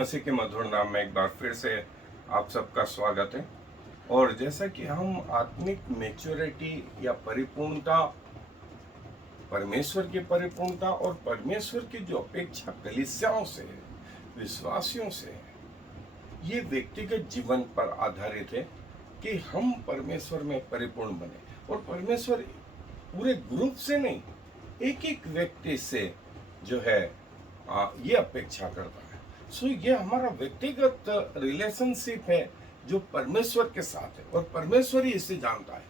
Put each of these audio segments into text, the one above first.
मसीह के मधुर नाम में एक बार फिर से आप सबका स्वागत है। और जैसा कि हम आत्मिक मैच्योरिटी या परिपूर्णता, परमेश्वर की परिपूर्णता और परमेश्वर की जो अपेक्षा कलीसियाओं से है, विश्वासियों से है, ये व्यक्तिगत जीवन पर आधारित है कि हम परमेश्वर में परिपूर्ण बने। और परमेश्वर पूरे ग्रुप से नहीं, एक एक व्यक्ति से जो है ये अपेक्षा करता है। सो ये हमारा व्यक्तिगत रिलेशनशिप है जो परमेश्वर के साथ है, और परमेश्वर ही इसे जानता है,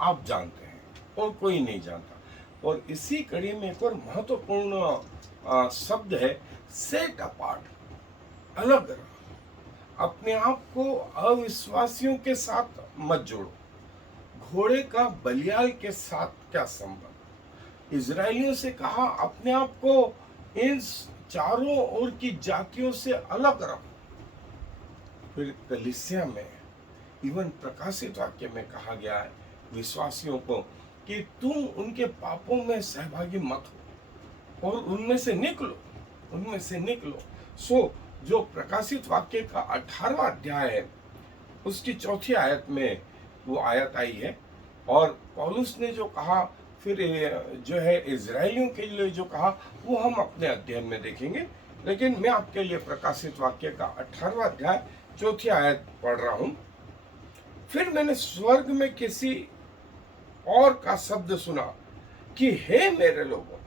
आप जानते हैं और कोई नहीं जानता। और इसी कड़ी में एक और महत्वपूर्ण शब्द है सेट अपार्ट, अलग रहो। अपने आप को अविश्वासियों के साथ मत जोड़ो। घोड़े का बलियाल के साथ क्या संबंध? इजरायलियों से कहा अपने आप को इन चारों ओर की जातियों से अलग रखो। फिर कलीसिया में, इवन प्रकाशित वाक्य में कहा गया है विश्वासियों को कि तुम उनके पापों में सहभागी मत हो और उनमें से निकलो, उनमें से निकलो। सो जो प्रकाशित वाक्य का 18वां अध्याय है, उसकी 4थी आयत में वो आयत आई है। और पौलुस ने जो कहा, फिर जो है इजरायलियों के लिए जो कहा, वो हम अपने अध्ययन में देखेंगे। लेकिन मैं आपके लिए प्रकाशित वाक्य का 18वां अध्याय 4थी आयत पढ़ रहा हूं। फिर मैंने स्वर्ग में किसी और का शब्द सुना कि हे मेरे लोगों,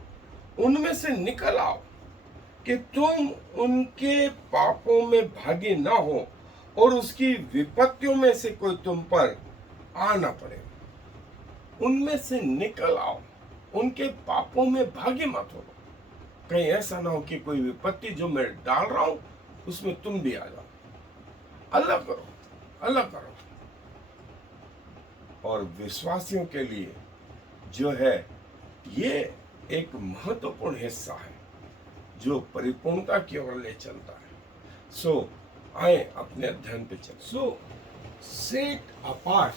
उनमें से निकल आओ कि तुम उनके पापों में भागी ना हो और उसकी विपत्तियों में से कोई तुम पर आ ना पड़े। उनमें से निकल आओ, उनके पापों में भागी मत हो। कहीं ऐसा ना हो कि कोई विपत्ति जो मैं डाल रहा हूं उसमें तुम भी आ जाओ। अलग करो, अलग करो। और विश्वासियों के लिए जो है ये एक महत्वपूर्ण हिस्सा है जो परिपूर्णता की ओर ले चलता है। सो आए अपने अध्ययन पे चले। सो सेट अपार्ट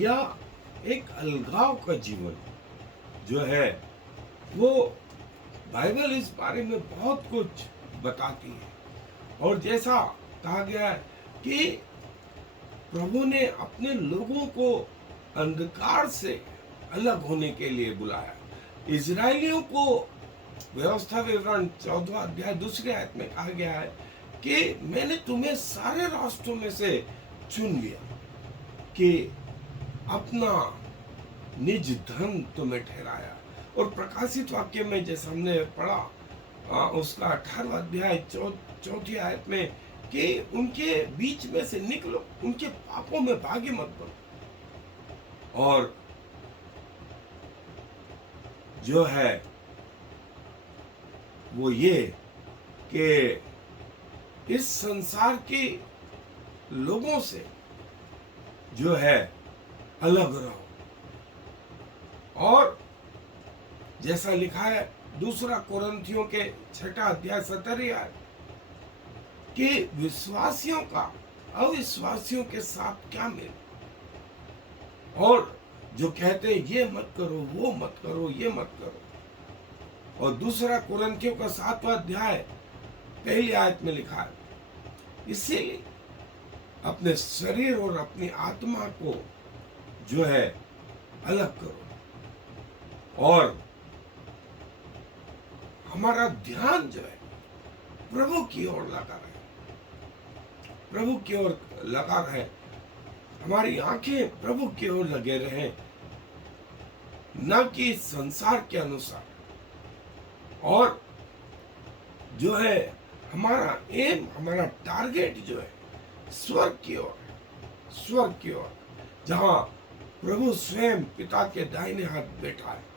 या एक अलगाव का जीवन जो है, वो बाइबल इस बारे में बहुत कुछ बताती है। और जैसा कहा गया है कि प्रभु ने अपने लोगों को अंधकार से अलग होने के लिए बुलाया। इजरायलियों को व्यवस्था विवरण 14वां अध्याय 2री आयत में कहा गया है कि मैंने तुम्हें सारे राष्ट्रों में से चुन लिया कि अपना निज धन तुम्हें ठहराया। और प्रकाशित वाक्य में जैसे हमने पढ़ा उसका 18वां अध्याय 4थी आयत में कि उनके बीच में से निकलो, उनके पापों में भागी मत बनो। और जो है वो ये कि इस संसार के लोगों से जो है अलग रहो। और जैसा लिखा है 2 कोरिन्थियों के 6 अध्याय 17 आयत कि विश्वासियों का अविश्वासियों के साथ क्या मेल। और जो कहते हैं ये मत करो, वो मत करो, ये मत करो। और 2 कोरिन्थियों का 7वां अध्याय 1 आयत में लिखा है इसीलिए अपने शरीर और अपनी आत्मा को जो है अलग करो और हमारा ध्यान जो है प्रभु की ओर लगा रहे, प्रभु की ओर लगा रहे। हमारी आंखें प्रभु की ओर लगे रहे, न कि संसार के अनुसार। और जो है हमारा एम, हमारा टारगेट जो है स्वर्ग की ओर, स्वर्ग की ओर, जहां प्रभु स्वयं पिता के दाहिने हाथ बैठा है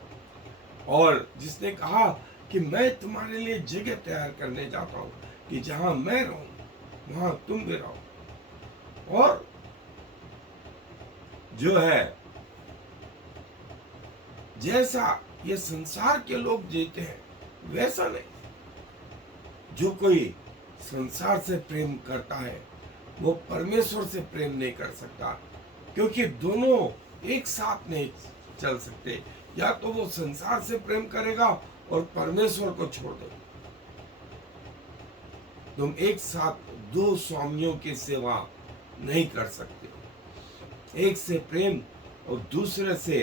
और जिसने कहा कि मैं तुम्हारे लिए जगह तैयार करने जाता हूं कि जहां मैं रहूं वहां तुम भी रहो। और जो है जैसा ये संसार के लोग जीते हैं वैसा नहीं। जो कोई संसार से प्रेम करता है वो परमेश्वर से प्रेम नहीं कर सकता, क्योंकि दोनों एक साथ नहीं चल सकते। या तो वो संसार से प्रेम करेगा और परमेश्वर को छोड़ देगा, तुम एक साथ दो स्वामियों की सेवा नहीं कर सकते। एक से प्रेम और दूसरे से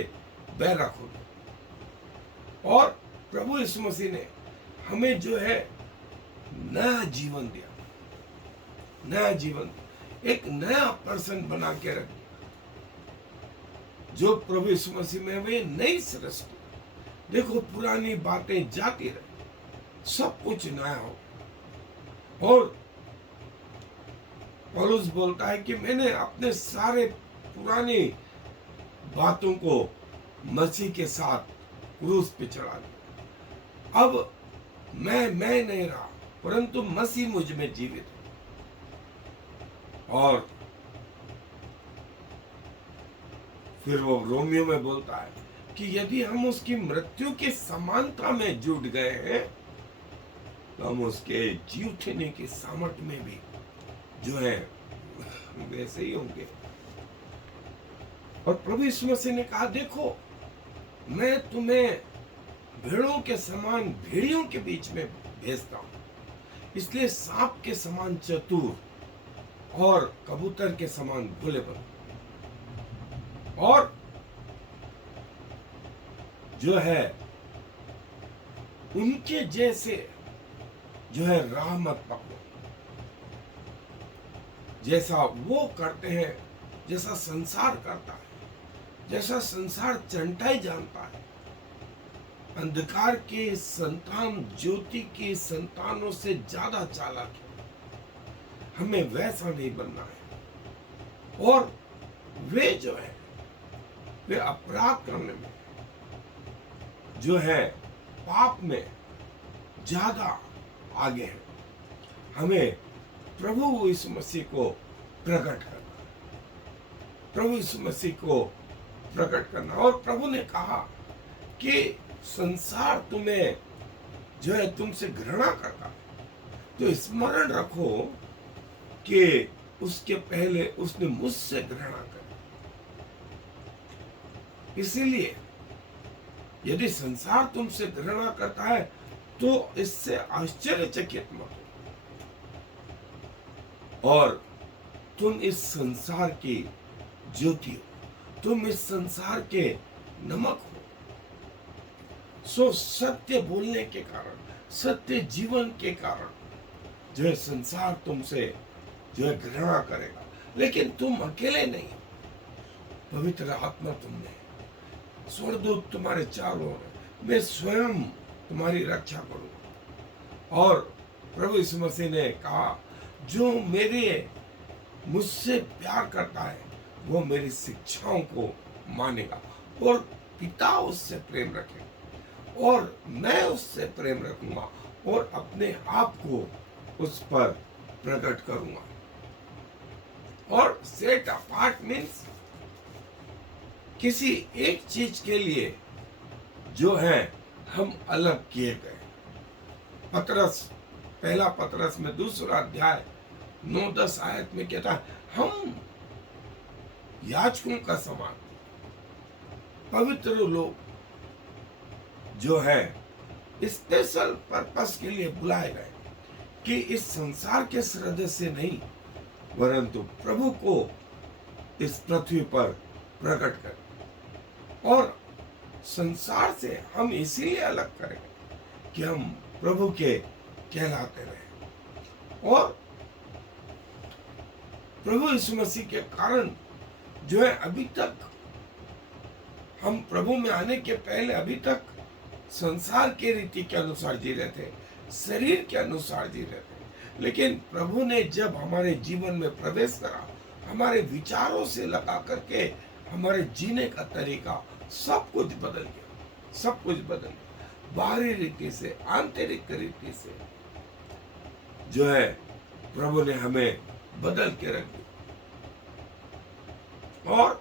बैर रखोगे। और प्रभु यीशु मसीह ने हमें जो है नया जीवन दिया, नया जीवन, एक नया पर्सन बना के रख दिया। जो प्रभु यीशु मसीह में हमें नई सृष्टि। देखो, पुरानी बातें जाती रहे, सब कुछ नया हो। और पौलुस बोलता है कि मैंने अपने सारे पुरानी बातों को मसीह के साथ क्रूस पे चढ़ा दिया। अब मैं नहीं रहा, परंतु मसीह मुझ में जीवित है। और फिर वो रोमियो में बोलता है कि यदि हम उसकी मृत्यु की समानता में जुट गए हैं, तो हम उसके जी उठने की सामर्थ्य में भी जो है वैसे ही होंगे। और प्रभु यीशु मसीह ने कहा, देखो, मैं तुम्हें भेड़ों के समान भेड़ियों के बीच में भेजता हूं, इसलिए सांप के समान चतुर और कबूतर के समान भोले बनो। और जो है उनके जैसे जो है राह मत पकड़ो, जैसा वो करते हैं, जैसा संसार करता है, जैसा संसार चंटाई जानता है। अंधकार के संतान ज्योति के संतानों से ज्यादा चालाक है। हमें वैसा नहीं बनना है। और वे जो है वे अपराध करने में जो है पाप में ज्यादा आगे हैं। हमें प्रभु यीशु मसीह को प्रकट करना, प्रभु यीशु मसीह को प्रकट करना। और प्रभु ने कहा कि संसार तुम्हें जो है तुमसे घृणा करता है, तो स्मरण रखो कि उसके पहले उसने मुझसे घृणा करी। इसीलिए यदि संसार तुमसे घृणा करता है तो इससे आश्चर्यचकित मत हो। और तुम इस संसार की ज्योति हो, तुम इस संसार के नमक हो। सो सत्य बोलने के कारण, सत्य जीवन के कारण जो है संसार तुमसे जो है घृणा करेगा, लेकिन तुम अकेले नहीं। पवित्र आत्मा तुमने, स्वर्गदूत तुम्हारे चारों ओर, मैं स्वयं तुम्हारी रक्षा करूंगा। और प्रभु यीशु मसीह ने कहा, जो मुझसे प्यार करता है वो मेरी शिक्षाओं को मानेगा, और पिता उससे प्रेम रखेगा, और मैं उससे प्रेम रखूंगा और अपने आप को उस पर प्रकट करूंगा। और सेट अपार्ट मीन्स किसी एक चीज के लिए जो है हम अलग किए गए। पहला पतरस में 2 अध्याय 9-10 आयत में कहता है, हम याजकों का समान पवित्र लोग जो है स्पेशल पर्पस के लिए बुलाए गए, कि इस संसार के सृदय से नहीं, परंतु प्रभु को इस पृथ्वी पर प्रकट करें। और संसार से हम इसीलिए अलग करेंगे कि हम प्रभु के कहलाते रहे। और प्रभु यीशु मसीह के कारण जो है अभी तक हम प्रभु में आने के पहले अभी तक संसार के रीति के अनुसार जी रहे थे, शरीर के अनुसार जी रहे थे। लेकिन प्रभु ने जब हमारे जीवन में प्रवेश करा, हमारे विचारों से लगा करके हमारे जीने का तरीका सब कुछ बदल गया, सब कुछ बदल गया। बाहरी रीति से, आंतरिक रीति से जो है प्रभु ने हमें बदल के रख दिया। और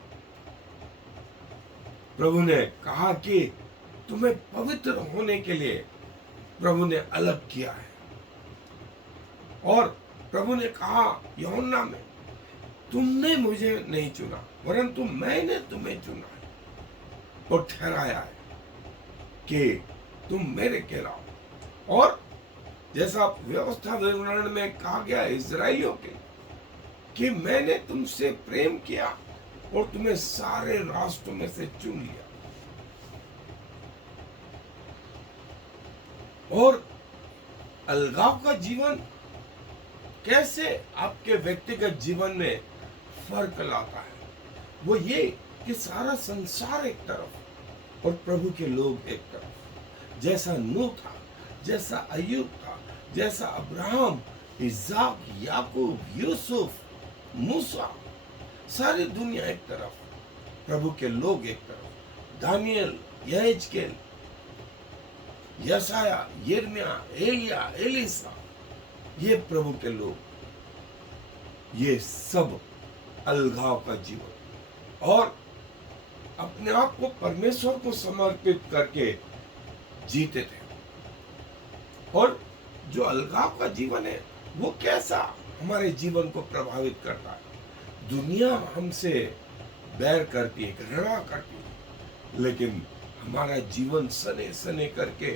प्रभु ने कहा कि तुम्हें पवित्र होने के लिए प्रभु ने अलग किया है। और प्रभु ने कहा यूहन्ना में, तुमने मुझे नहीं चुना, परंतु मैंने तुम्हें चुना है और ठहराया है कि तुम मेरे कहलाओ। और जैसा व्यवस्था विवरण में कहा गया इजराइलियों के, कि मैंने तुमसे प्रेम किया और तुम्हें सारे राष्ट्रों में से चुन लिया। और अलगाव का जीवन कैसे आपके व्यक्तिगत जीवन में फर्क लाता है, वो ये कि सारा संसार एक तरफ और प्रभु के लोग एक तरफ। जैसा नूह था, जैसा अय्यूब था, जैसा अब्राहम, इसाक, याकूब, यूसुफ, मूसा, सारी दुनिया एक तरफ, प्रभु के लोग एक तरफ। दानियल, यहेजकेल, यशाया, यिर्मयाह, एलिया, एलीसा, ये प्रभु के लोग, ये सब अलगाव का जीवन और अपने आप को परमेश्वर को समर्पित करके जीते थे। और जो अलगाव का जीवन है वो कैसा हमारे जीवन को प्रभावित करता है। दुनिया हमसे बैर करती है, घृणा करती है, लेकिन हमारा जीवन सने सने करके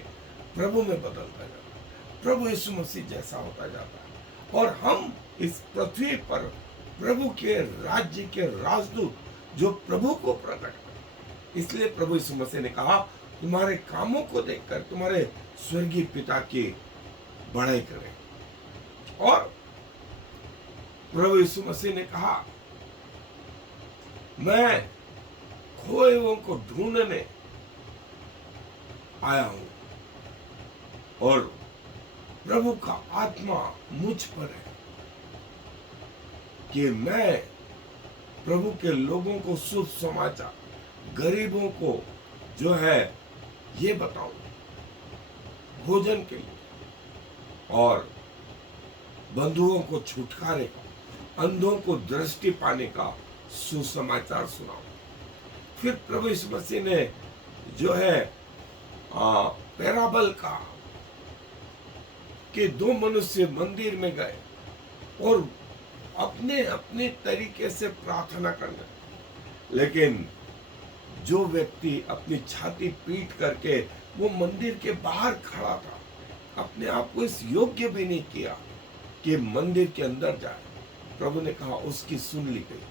प्रभु में बदलता जाता है, प्रभु यीशु मसीह जैसा होता जाता है। और हम इस पृथ्वी पर प्रभु के राज्य के राजदूत जो प्रभु को प्रकट कर, इसलिए प्रभु यीशु मसीह ने कहा तुम्हारे कामों को देखकर तुम्हारे स्वर्गीय पिता की बड़ाई करें। और प्रभु यीशु मसीह ने कहा मैं खोए हुओं को ढूंढने आया हूं और प्रभु का आत्मा मुझ पर है कि मैं प्रभु के लोगों को शुभ समाचार, गरीबों को जो है ये बताऊं भोजन के लिए, और बंधुओं को छुटकारे का, अंधों को दृष्टि पाने का सुसमाचार सुनाऊं। फिर प्रभु यीशु मसीह ने जो है पैराबल का कि दो मनुष्य मंदिर में गए और अपने अपने तरीके से प्रार्थना करने, लेकिन जो व्यक्ति अपनी छाती पीट करके वो मंदिर के बाहर खड़ा था, अपने आप को इस योग्य भी नहीं किया कि मंदिर के अंदर जाए, प्रभु ने कहा उसकी सुन ली गई,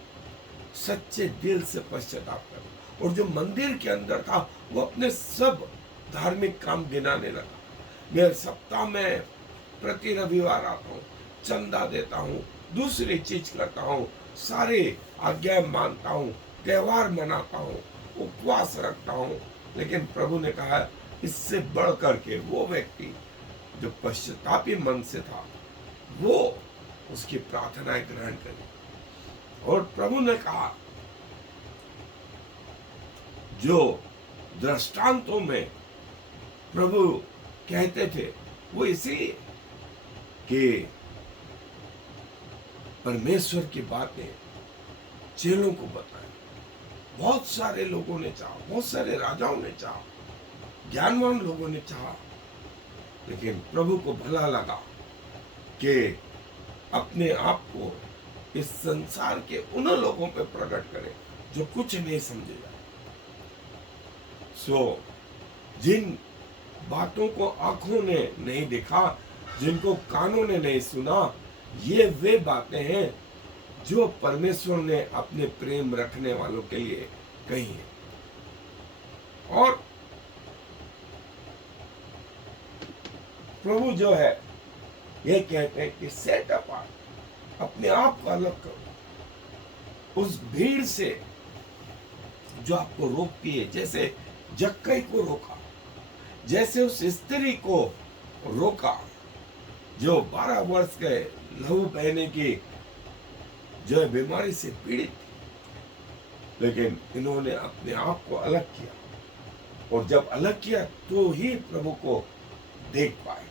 सच्चे दिल से पश्चाताप करो। और जो मंदिर के अंदर था वो अपने सब धार्मिक काम गिनाने लगा, मैं सप्ताह में प्रति रविवार आता हूँ, चंदा देता हूँ, दूसरी चीज करता हूँ, सारे आज्ञा मानता हूँ, त्योहार मनाता हूँ, उपवास रखता हूँ। लेकिन प्रभु ने कहा इससे बढ़ करके वो व्यक्ति जो पश्चातापी मन से था वो उसकी प्रार्थनाएं ग्रहण करी। और प्रभु ने कहा जो दृष्टांतों में प्रभु कहते थे वो इसलिए कि परमेश्वर की बातें चेलों को बताएं। बहुत सारे लोगों ने चाहा, बहुत सारे राजाओं ने चाहा, ज्ञानवान लोगों ने चाहा, लेकिन प्रभु को भला लगा कि अपने आप को इस संसार के उन लोगों पे प्रकट करे जो कुछ नहीं समझे जाए। जिन बातों को आंखों ने नहीं देखा, जिनको कानों ने नहीं सुना, ये वे बातें हैं जो परमेश्वर ने अपने प्रेम रखने वालों के लिए कही है। और प्रभु जो है ये कहते हैं कि सेट अपार्ट, अपने आप को अलग करो उस भीड़ से जो आपको रोकती है। जैसे जक्कई को रोका, जैसे उस स्त्री को रोका जो 12 वर्ष के लहू बहने की जो है बीमारी से पीड़ित थी, लेकिन इन्होंने अपने आप को अलग किया और जब अलग किया तो ही प्रभु को देख पाए।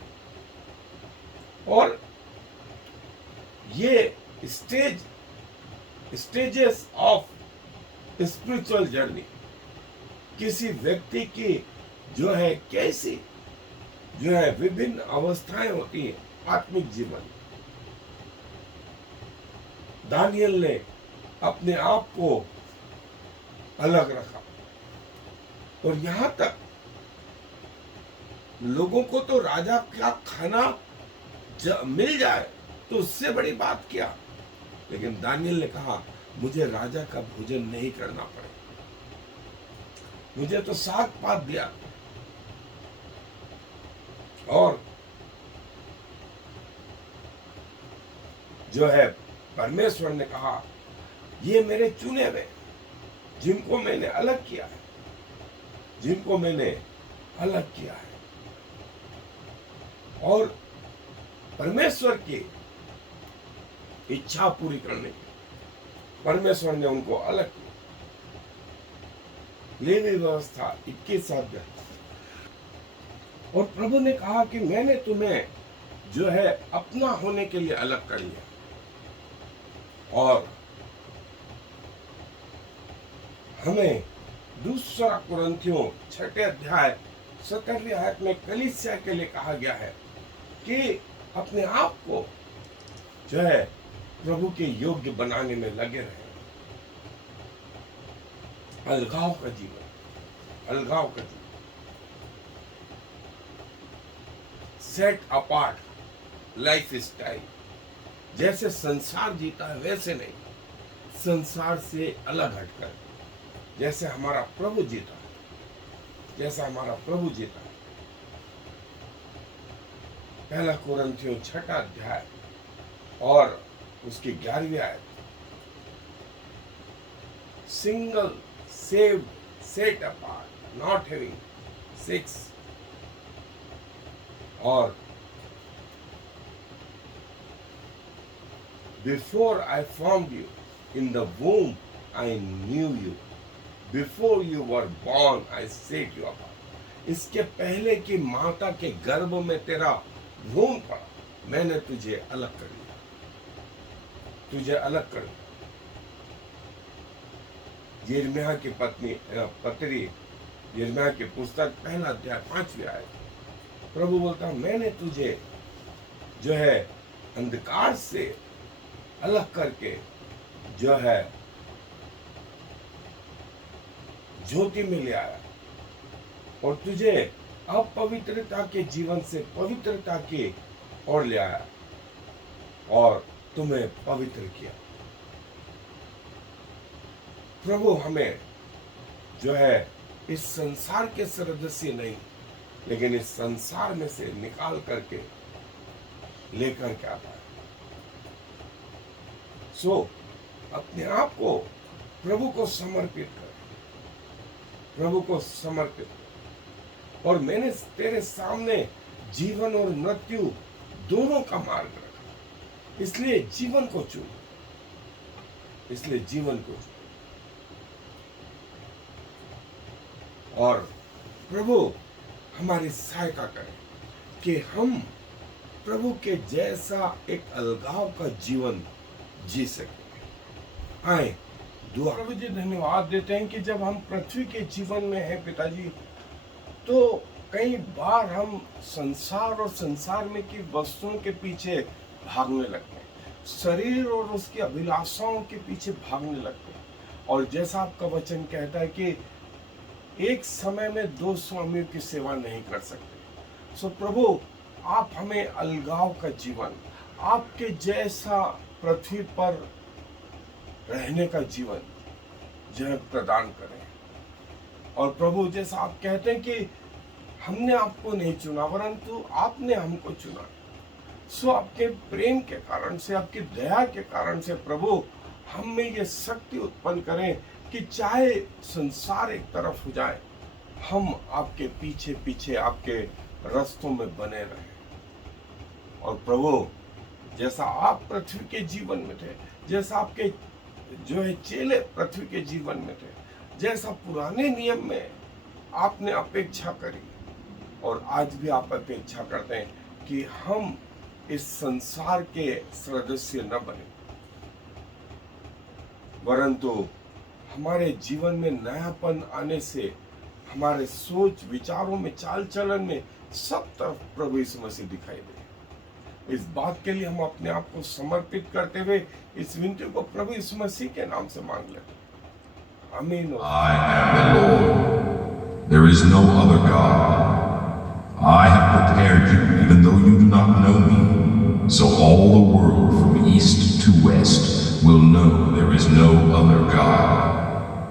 और ये स्टेजेस ऑफ स्पिरिचुअल जर्नी किसी व्यक्ति की जो है कैसी जो है विभिन्न अवस्थाएं होती हैं आत्मिक जीवन। दानियल ने अपने आप को अलग रखा और यहां तक लोगों को तो राजा का खाना मिल जाए तो उससे बड़ी बात क्या। लेकिन दानियल ने कहा मुझे राजा का भोजन नहीं करना पड़े, मुझे तो साग पात दिया। और जो है परमेश्वर ने कहा ये मेरे चुने हुए, जिनको मैंने अलग किया है, जिनको मैंने अलग किया है। और परमेश्वर की इच्छा पूरी करने की परमेश्वर ने उनको अलग किया। लेवी व्यवस्था 21 अध्याय। और प्रभु ने कहा कि मैंने तुम्हें जो है अपना होने के लिए अलग कर लिया। और हमें दूसरा कुरिन्थियों 6 अध्याय 17वीं आयत में कलीसिया के लिए कहा गया है कि अपने आप को जो है प्रभु के योग्य बनाने में लगे रहे। अलगाव का जीवन, अलगाव का जीवन, सेट अपार्ट लाइफ स्टाइल। जैसे संसार जीता है वैसे नहीं, संसार से अलग हटकर जैसे हमारा प्रभु जीता है, जैसा हमारा प्रभु जीता है। पहला कुरिन्थियों 6 अध्याय और उसकी 11वीं आयत। Single, saved, set apart, not having sex. और before I formed you in the womb I knew you, before you were born I set you apart. इसके पहले कि माता के गर्भ में तेरा वूम पड़ा, मैंने तुझे अलग कर लिया, तुझे अलग कर दिया। यिर्मयाह की पत्री, यिर्मयाह की पुस्तक 1 अध्याय 5वीं आयत। प्रभु बोलता मैंने तुझे जो है अंधकार से अलग करके जो है ज्योति में ले आया और तुझे अपवित्रता के जीवन से पवित्रता की ओर ले आया और तुम्हें पवित्र किया। प्रभु हमें जो है इस संसार के सदस्य नहीं, लेकिन इस संसार में से निकाल करके लेकर के आता है। सो अपने आप को प्रभु को समर्पित कर, प्रभु को समर्पित कर। और मैंने तेरे सामने जीवन और मृत्यु दोनों का मार्ग रखा, इसलिए जीवन को चुन, इसलिए जीवन को चुन। और प्रभु हमारी सहायता करे कि हम प्रभु के जैसा एक अलगाव का जीवन जी सके। आए दुआ। प्रभु जी धन्यवाद देते हैं कि जब हम पृथ्वी के जीवन में हैं पिताजी, तो कई बार हम संसार और संसार में की वस्तुओं के पीछे भागने लगते हैं, शरीर और उसकी अभिलाषाओं के पीछे भागने लगते हैं। और जैसा आपका वचन कहता है कि एक समय में 2 स्वामियों की सेवा नहीं कर सकते। सो प्रभु आप हमें अलगाव का जीवन, आपके जैसा पृथ्वी पर रहने का जीवन जो है प्रदान करें। और प्रभु जैसा आप कहते हैं कि हमने आपको नहीं चुना परंतु आपने हमको चुना। सो आपके प्रेम के कारण से, आपकी दया के कारण से प्रभु हम में ये शक्ति उत्पन्न करें कि चाहे संसार एक तरफ हो जाए, हम आपके पीछे पीछे आपके रास्तों में बने रहें। और प्रभु जैसा आप पृथ्वी के जीवन में थे, जैसा आपके जो है चेले पृथ्वी के जीवन में थे, जैसा पुराने नियम में आपने अपेक्षा करी और आज भी आप अपेक्षा करते हैं कि हम इस संसार के सदस्य न बने, परंतु हमारे जीवन में नयापन आने से हमारे सोच विचारों में, चाल चलन में सब तरफ प्रभु यीशु मसीह दिखाई दे। इस बात के लिए हम अपने आप को समर्पित करते हुए इस विनती को प्रभु यीशु मसीह के नाम से मांग लेते हैं। आमीन। I am the Lord. There is no other God. I have prepared you even though you do not know me. so all the world from east to west will know there is no other God.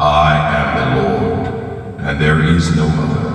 I am the Lord, and there is no other.